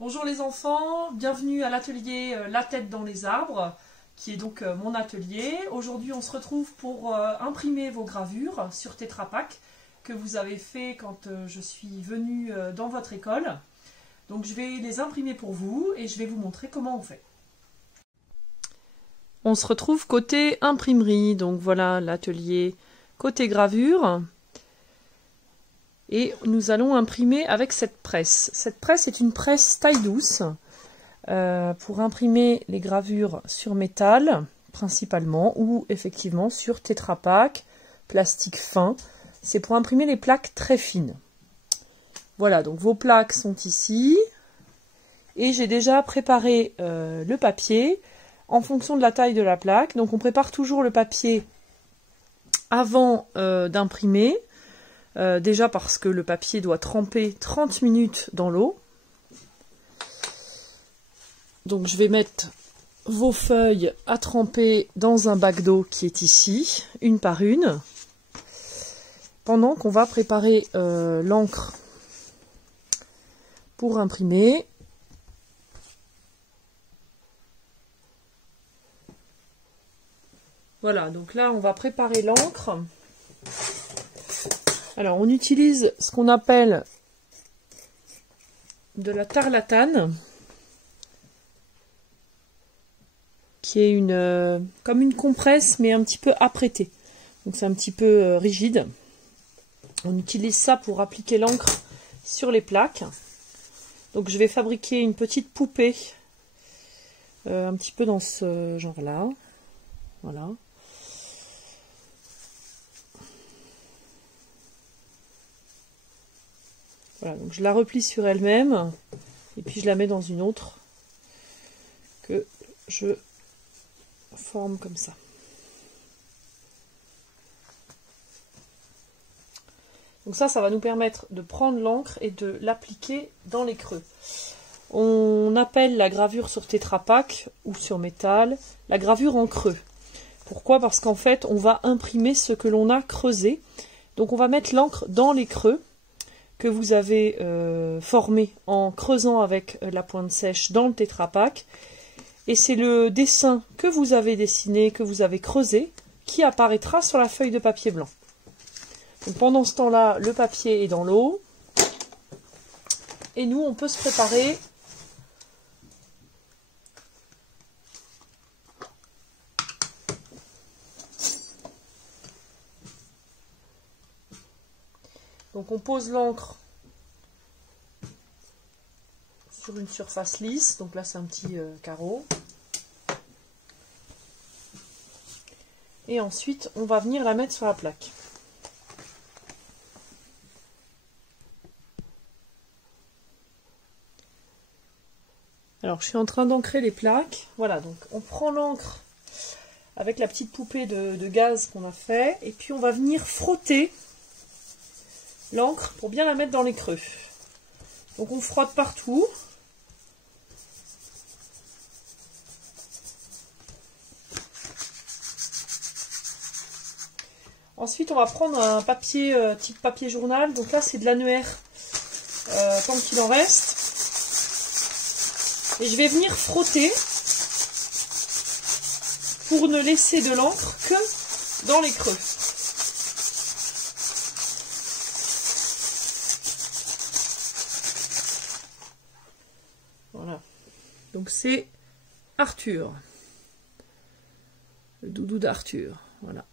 Bonjour les enfants, bienvenue à l'atelier La tête dans les arbres, qui est donc mon atelier. Aujourd'hui on se retrouve pour imprimer vos gravures sur Tetra Pak que vous avez fait quand je suis venue dans votre école. Donc je vais les imprimer pour vous et je vais vous montrer comment on fait. On se retrouve côté imprimerie, donc voilà l'atelier côté gravure. Et nous allons imprimer avec cette presse. Cette presse est une presse taille douce pour imprimer les gravures sur métal principalement ou effectivement sur Tetra Pak, plastique fin. C'est pour imprimer les plaques très fines. Voilà, donc vos plaques sont ici. Et j'ai déjà préparé le papier en fonction de la taille de la plaque. Donc on prépare toujours le papier avant d'imprimer. Déjà parce que le papier doit tremper 30 minutes dans l'eau. Donc je vais mettre vos feuilles à tremper dans un bac d'eau qui est ici, une par une, pendant qu'on va préparer l'encre pour imprimer. Voilà, donc là on va préparer l'encre. Alors, on utilise ce qu'on appelle de la tarlatane, qui est comme une compresse, mais un petit peu apprêtée. Donc, c'est un petit peu rigide. On utilise ça pour appliquer l'encre sur les plaques. Donc, je vais fabriquer une petite poupée, un petit peu dans ce genre-là. Voilà. Voilà, donc je la replie sur elle-même et puis je la mets dans une autre que je forme comme ça. Donc ça va nous permettre de prendre l'encre et de l'appliquer dans les creux. On appelle la gravure sur Tetra Pak ou sur métal la gravure en creux. Pourquoi? Parce qu'en fait, on va imprimer ce que l'on a creusé. Donc on va mettre l'encre dans les creux que vous avez formé en creusant avec la pointe sèche dans le Tetra Pak. Et c'est le dessin que vous avez dessiné, que vous avez creusé, qui apparaîtra sur la feuille de papier blanc. Donc pendant ce temps-là, le papier est dans l'eau. Et nous, on peut se préparer donc on pose l'encre sur une surface lisse, donc là c'est un petit carreau. Et ensuite on va venir la mettre sur la plaque. Alors je suis en train d'ancrer les plaques. Voilà, donc on prend l'encre avec la petite poupée de gaz qu'on a fait, et puis on va venir frotter l'encre pour bien la mettre dans les creux. Donc on frotte partout. Ensuite on va prendre un papier type papier journal. Donc là c'est de l'annuaire tant qu'il en reste. Et je vais venir frotter pour ne laisser de l'encre que dans les creux. Voilà, donc c'est Arthur, le doudou d'Arthur. Voilà,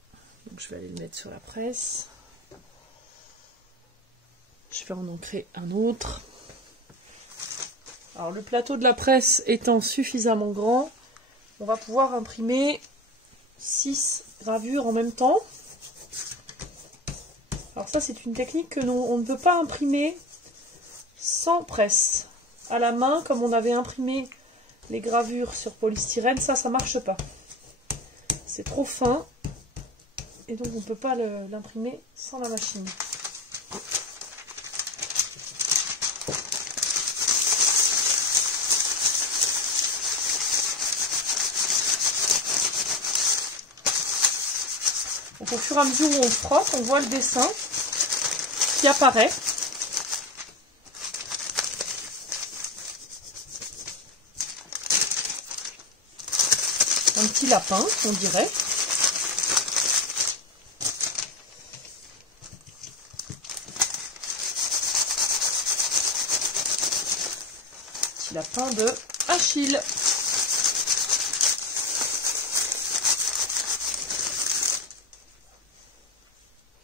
donc je vais aller le mettre sur la presse. Je vais en ancrer un autre. Alors le plateau de la presse étant suffisamment grand, on va pouvoir imprimer 6 gravures en même temps. Alors ça c'est une technique que on ne peut pas imprimer sans presse. À la main, comme on avait imprimé les gravures sur polystyrène, ça marche pas. C'est trop fin et donc on ne peut pas l'imprimer sans la machine. Donc au fur et à mesure où on frotte, on voit le dessin qui apparaît. Un petit lapin, on dirait. Petit lapin de Achille.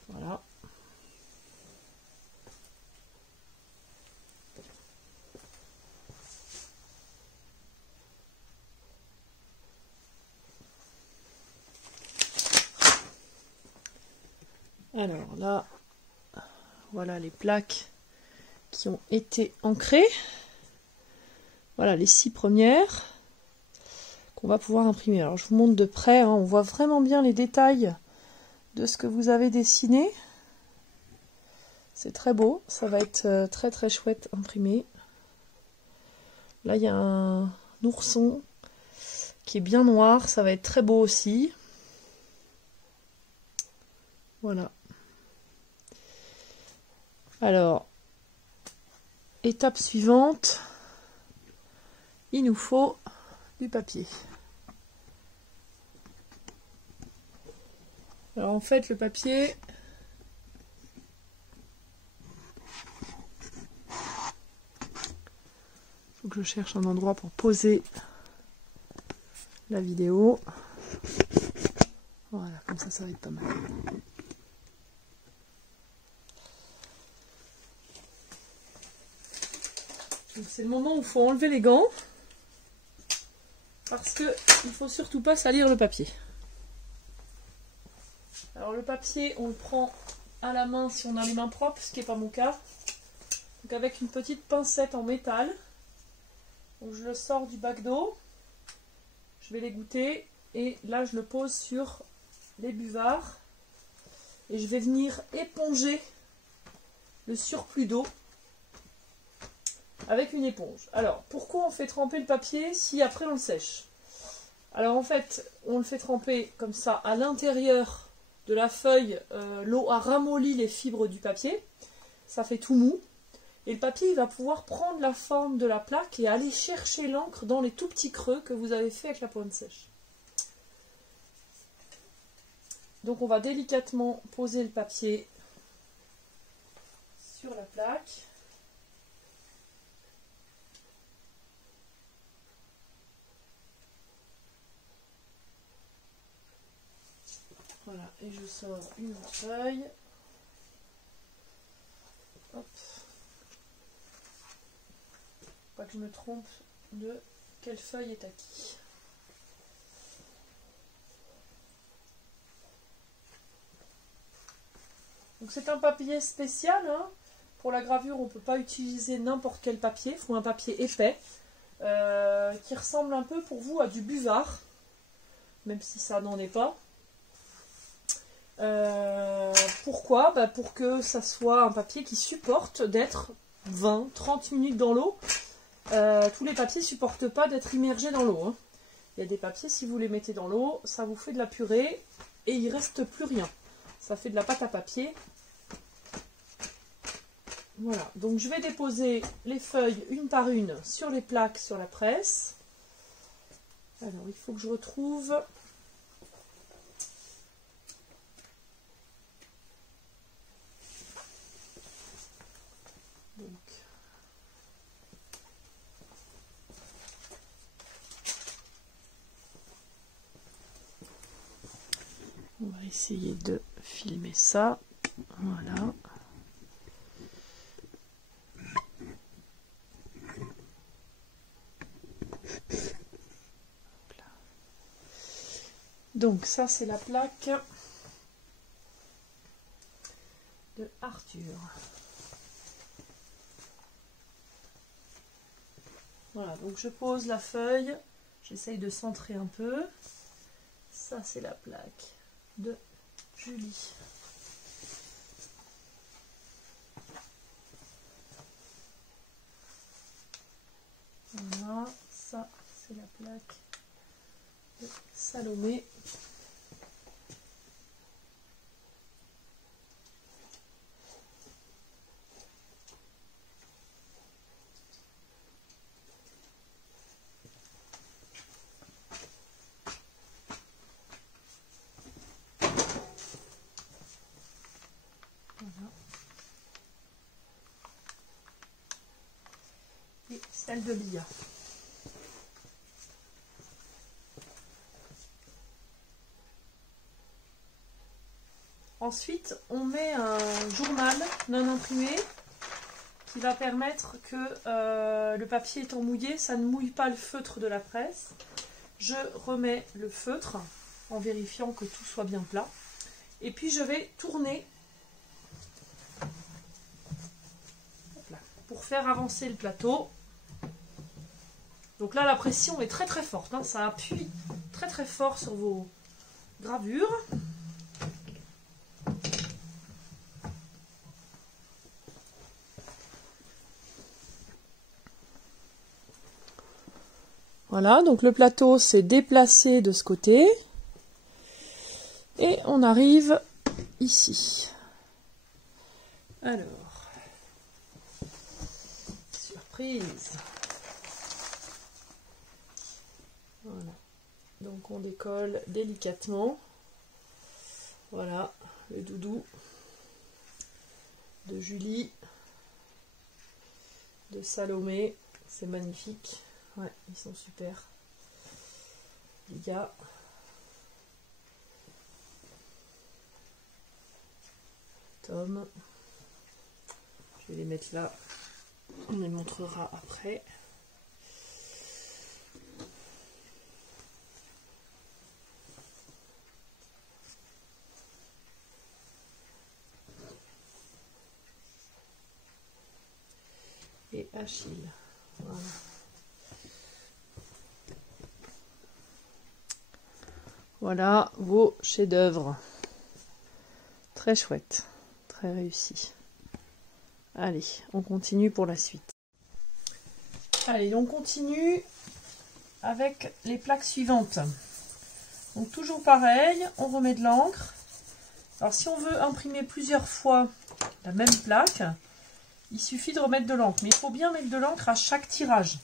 Voilà. Alors là, voilà les plaques qui ont été ancrées. Voilà les 6 premières qu'on va pouvoir imprimer. Alors je vous montre de près, hein, on voit vraiment bien les détails de ce que vous avez dessiné. C'est très beau, ça va être très très chouette imprimé. Là il y a un ourson qui est bien noir, ça va être très beau aussi. Voilà. Alors, étape suivante, il nous faut du papier. Alors en fait le papier, faut que je cherche un endroit pour poser la vidéo. Voilà, comme ça va être pas mal. C'est le moment où il faut enlever les gants parce que il faut surtout pas salir le papier. Alors le papier, on le prend à la main si on a les mains propres, ce qui n'est pas mon cas. Donc avec une petite pincette en métal. Donc je le sors du bac d'eau. Je vais l'égoutter et là je le pose sur les buvards. Et je vais venir éponger le surplus d'eau avec une éponge. Alors, pourquoi on fait tremper le papier si après on le sèche? Alors en fait, on le fait tremper comme ça à l'intérieur de la feuille. L'eau a ramolli les fibres du papier. Ça fait tout mou. Et le papier il va pouvoir prendre la forme de la plaque et aller chercher l'encre dans les tout petits creux que vous avez fait avec la pointe sèche. Donc on va délicatement poser le papier sur la plaque. Voilà, et je sors une autre feuille. Hop. Pas que je me trompe de quelle feuille est à qui. Donc c'est un papier spécial, hein. Pour la gravure, on ne peut pas utiliser n'importe quel papier. Il faut un papier épais qui ressemble un peu pour vous à du buvard, même si ça n'en est pas. Pourquoi? Pour que ça soit un papier qui supporte d'être 20-30 minutes dans l'eau. Tous les papiers ne supportent pas d'être immergés dans l'eau, hein. Il y a des papiers, si vous les mettez dans l'eau, ça vous fait de la purée et il ne reste plus rien. Ça fait de la pâte à papier. Voilà, donc je vais déposer les feuilles une par une sur les plaques sur la presse. Alors, il faut que je retrouve... Donc, on va essayer de filmer ça. Voilà. Donc ça c'est la plaque de Arthur. Voilà, donc je pose la feuille, j'essaye de centrer un peu. Ça c'est la plaque de Julie. Voilà, ça c'est la plaque de Salomé. celle de Lia. Ensuite, on met un journal non imprimé qui va permettre que le papier étant mouillé, ça ne mouille pas le feutre de la presse. Je remets le feutre en vérifiant que tout soit bien plat. Et puis je vais tourner pour faire avancer le plateau. Donc là, la pression est très très forte, hein. Ça appuie très très fort sur vos gravures. Voilà, donc le plateau s'est déplacé de ce côté. Et on arrive ici. Alors, surprise. Voilà. Donc on décolle délicatement. Voilà, le doudou de Julie, de Salomé. C'est magnifique. Ouais, ils sont super. Les gars. Tom. Je vais les mettre là. On les montrera après. Et Achille. Voilà. Voilà vos chefs-d'œuvre. Très chouette, très réussi. Allez, on continue pour la suite. Allez, on continue avec les plaques suivantes. Donc toujours pareil, on remet de l'encre. Alors si on veut imprimer plusieurs fois la même plaque, il suffit de remettre de l'encre. Mais il faut bien mettre de l'encre à chaque tirage.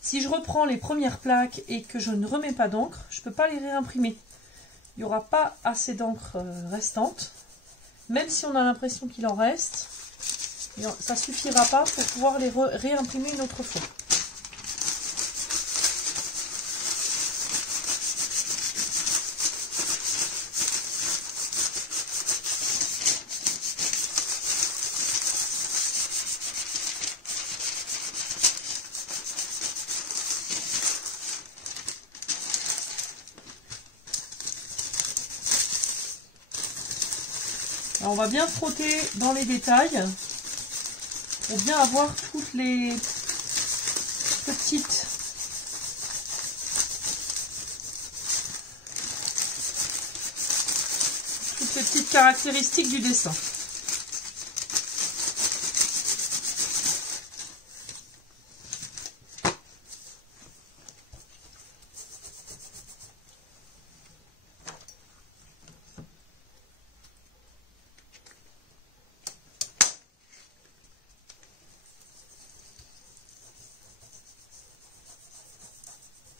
Si je reprends les premières plaques et que je ne remets pas d'encre, je ne peux pas les réimprimer. Il n'y aura pas assez d'encre restante. Même si on a l'impression qu'il en reste, ça ne suffira pas pour pouvoir les réimprimer une autre fois. Alors on va bien frotter dans les détails pour bien avoir toutes les petites caractéristiques du dessin.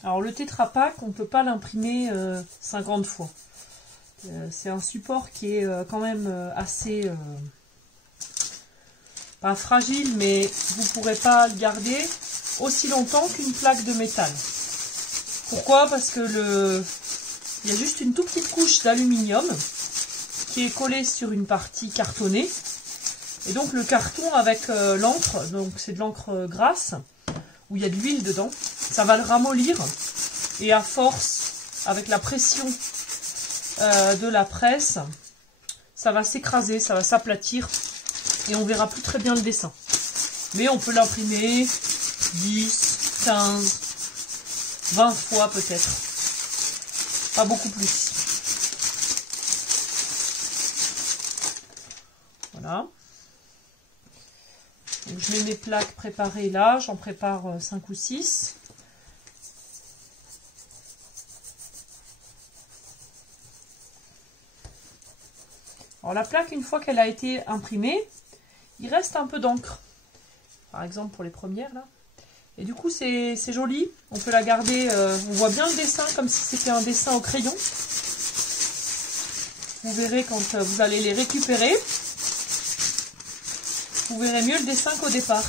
Alors le Tetra Pak, on ne peut pas l'imprimer 50 fois. C'est un support qui est quand même assez, pas fragile, mais vous ne pourrez pas le garder aussi longtemps qu'une plaque de métal. Pourquoi? Parce que il y a juste une toute petite couche d'aluminium qui est collée sur une partie cartonnée. Et donc le carton avec l'encre, donc c'est de l'encre grasse, où il y a de l'huile dedans, ça va le ramollir. Et à force, avec la pression de la presse, ça va s'écraser, ça va s'aplatir et on verra plus très bien le dessin. Mais on peut l'imprimer 10, 15, 20 fois peut-être. Pas beaucoup plus. Voilà. Donc je mets mes plaques préparées là, j'en prépare 5 ou 6. Alors la plaque, une fois qu'elle a été imprimée, il reste un peu d'encre. Par exemple pour les premières là. Et du coup c'est joli. On peut la garder, on voit bien le dessin comme si c'était un dessin au crayon. Vous verrez quand vous allez les récupérer. Vous verrez mieux le dessin qu'au départ.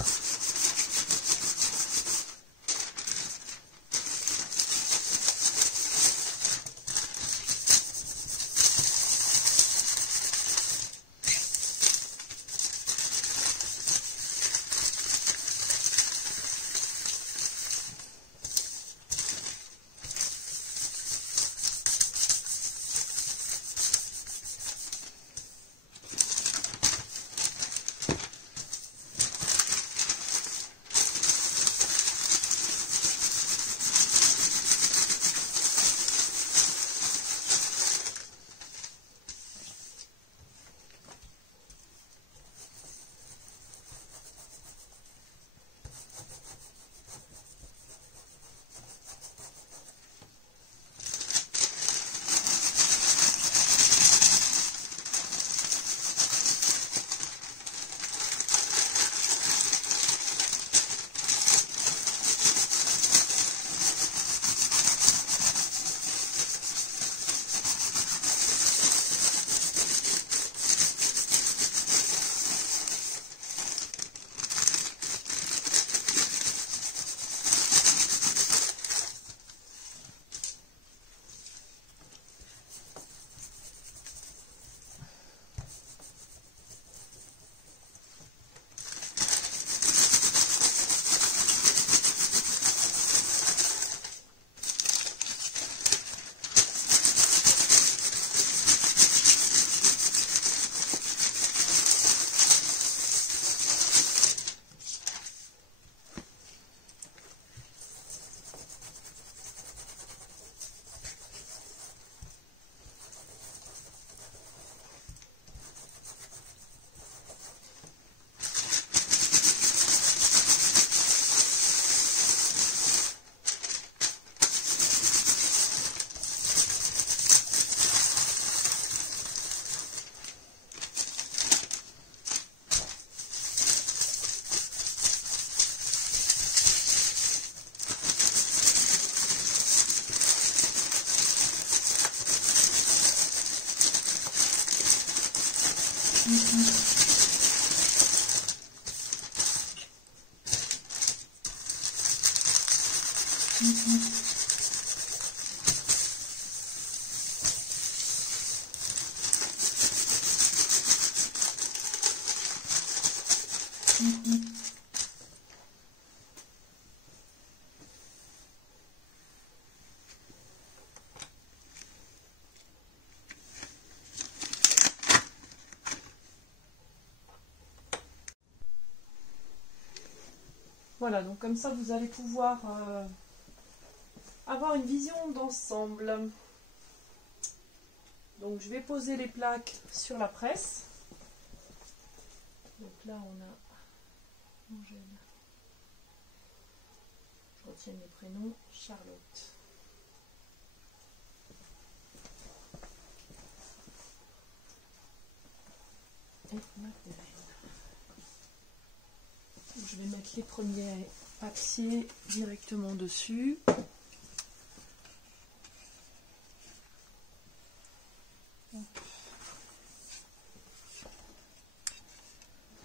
Voilà, donc comme ça vous allez pouvoir avoir une vision d'ensemble. Donc je vais poser les plaques sur la presse. Donc là on a Angèle, je retiens les prénoms, Charlotte. Et Magdalene. Je vais mettre les premiers papiers directement dessus.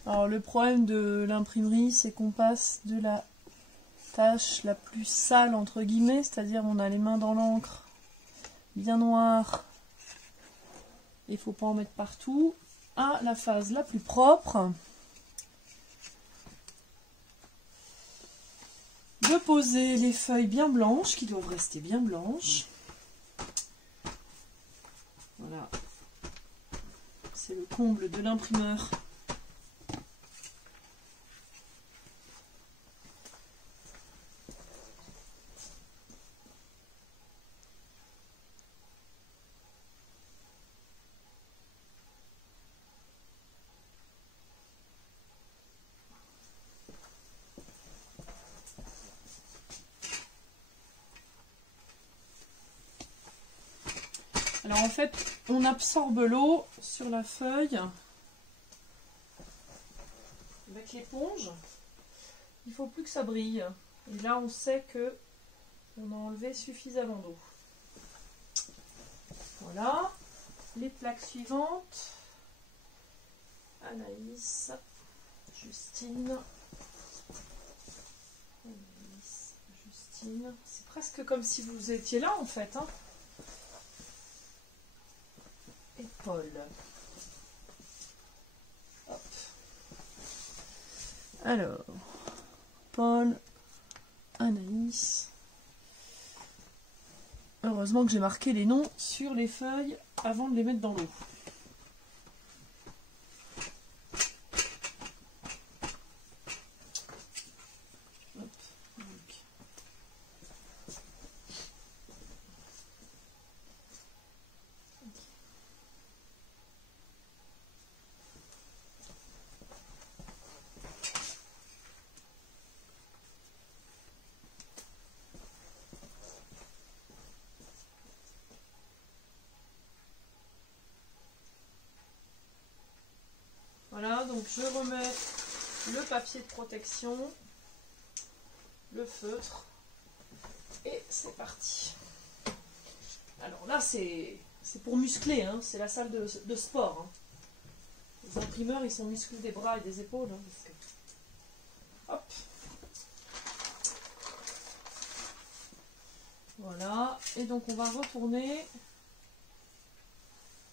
Alors le problème de l'imprimerie, c'est qu'on passe de la tâche la plus sale entre guillemets, c'est-à-dire on a les mains dans l'encre bien noire, il ne faut pas en mettre partout, à la phase la plus propre. De poser les feuilles bien blanches, qui doivent rester bien blanches. Voilà. C'est le comble de l'imprimeur. Alors en fait, on absorbe l'eau sur la feuille avec l'éponge. Il ne faut plus que ça brille. Et là, on sait que on a enlevé suffisamment d'eau. Voilà. Les plaques suivantes. Anaïs, Justine. Anaïs, Justine. C'est presque comme si vous étiez là en fait, hein. Et Paul. Hop. Alors, Paul, Anaïs. Heureusement que j'ai marqué les noms sur les feuilles avant de les mettre dans l'eau. Voilà, donc je remets le papier de protection, le feutre, et c'est parti. Alors là, c'est pour muscler, hein, c'est la salle de sport. Hein. Les imprimeurs, ils sont musclés des bras et des épaules. Hein, parce que... Hop. Voilà, et donc on va retourner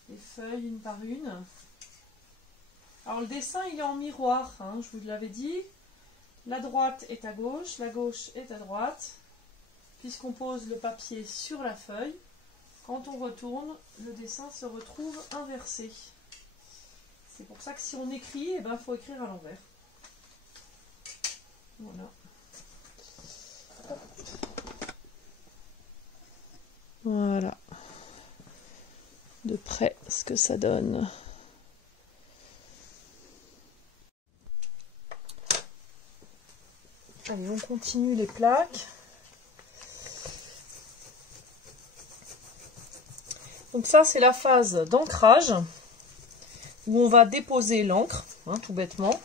les feuilles une par une. Alors le dessin il est en miroir, hein, je vous l'avais dit, la droite est à gauche, la gauche est à droite, puisqu'on pose le papier sur la feuille, quand on retourne, le dessin se retrouve inversé. C'est pour ça que si on écrit, eh ben, faut écrire à l'envers. Voilà. Voilà. De près ce que ça donne. Allez, on continue les plaques. Donc ça, c'est la phase d'ancrage, où on va déposer l'encre, hein, tout bêtement.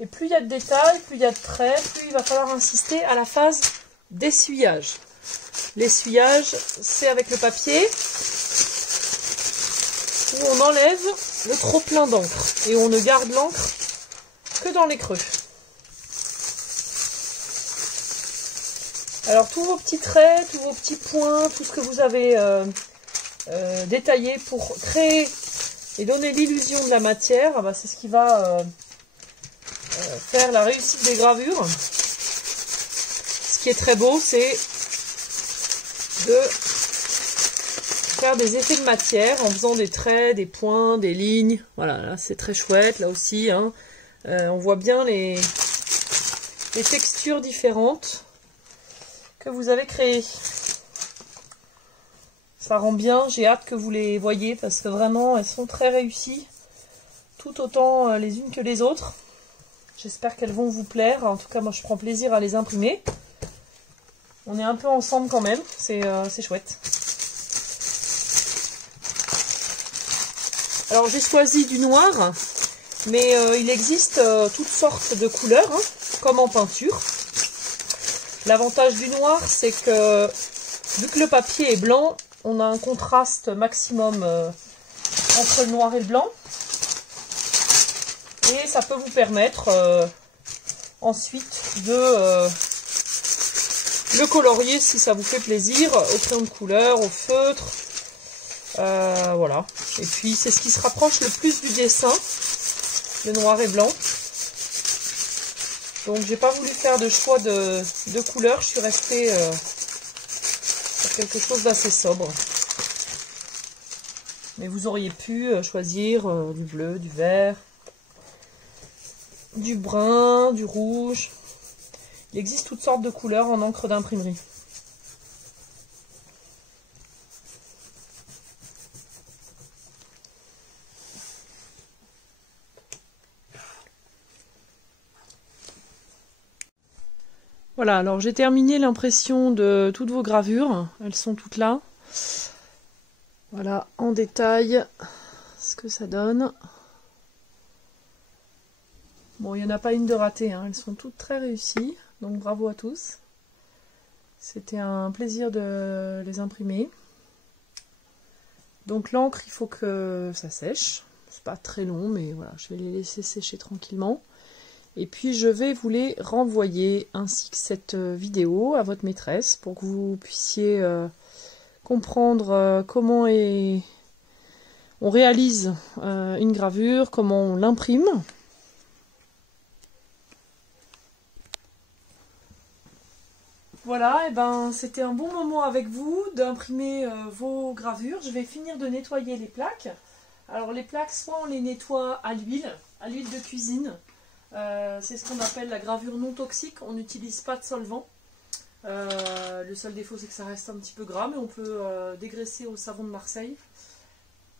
Et plus il y a de détails, plus il y a de traits, plus il va falloir insister à la phase d'essuyage. L'essuyage, c'est avec le papier, où on enlève le trop plein d'encre et on ne garde l'encre que dans les creux. Alors tous vos petits traits, tous vos petits points, tout ce que vous avez détaillé pour créer et donner l'illusion de la matière, bah, c'est ce qui va faire la réussite des gravures. Ce qui est très beau, c'est de faire des effets de matière en faisant des traits, des points, des lignes. Voilà, là c'est très chouette, là aussi. Hein. On voit bien les textures différentes que vous avez créées. Ça rend bien, j'ai hâte que vous les voyez parce que vraiment elles sont très réussies, tout autant les unes que les autres. J'espère qu'elles vont vous plaire, en tout cas moi je prends plaisir à les imprimer. On est un peu ensemble quand même, c'est chouette. Alors j'ai choisi du noir, mais il existe toutes sortes de couleurs, hein, comme en peinture. L'avantage du noir, c'est que vu que le papier est blanc, on a un contraste maximum entre le noir et le blanc. Et ça peut vous permettre ensuite de le colorier si ça vous fait plaisir, au crayon de couleur, au feutre. Voilà. Et puis c'est ce qui se rapproche le plus du dessin, le noir et blanc. Donc j'ai pas voulu faire de choix de couleur, je suis restée sur quelque chose d'assez sobre. Mais vous auriez pu choisir du bleu, du vert, du brun, du rouge. Il existe toutes sortes de couleurs en encre d'imprimerie. Voilà, alors j'ai terminé l'impression de toutes vos gravures. Elles sont toutes là. Voilà, en détail, ce que ça donne. Bon, il n'y en a pas une de ratée, hein. Elles sont toutes très réussies. Donc bravo à tous. C'était un plaisir de les imprimer. Donc l'encre, il faut que ça sèche. C'est pas très long, mais voilà, je vais les laisser sécher tranquillement. Et puis je vais vous les renvoyer, ainsi que cette vidéo, à votre maîtresse, pour que vous puissiez comprendre comment on réalise une gravure, comment on l'imprime. Voilà, et ben c'était un bon moment avec vous d'imprimer vos gravures. Je vais finir de nettoyer les plaques. Alors les plaques, soit on les nettoie à l'huile de cuisine. C'est ce qu'on appelle la gravure non toxique. On n'utilise pas de solvant. Le seul défaut, c'est que ça reste un petit peu gras, mais on peut dégraisser au savon de Marseille.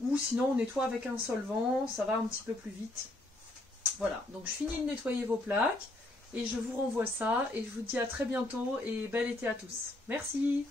Ou sinon, on nettoie avec un solvant, ça va un petit peu plus vite. Voilà, donc je finis de nettoyer vos plaques et je vous renvoie ça. Et je vous dis à très bientôt et bel été à tous. Merci!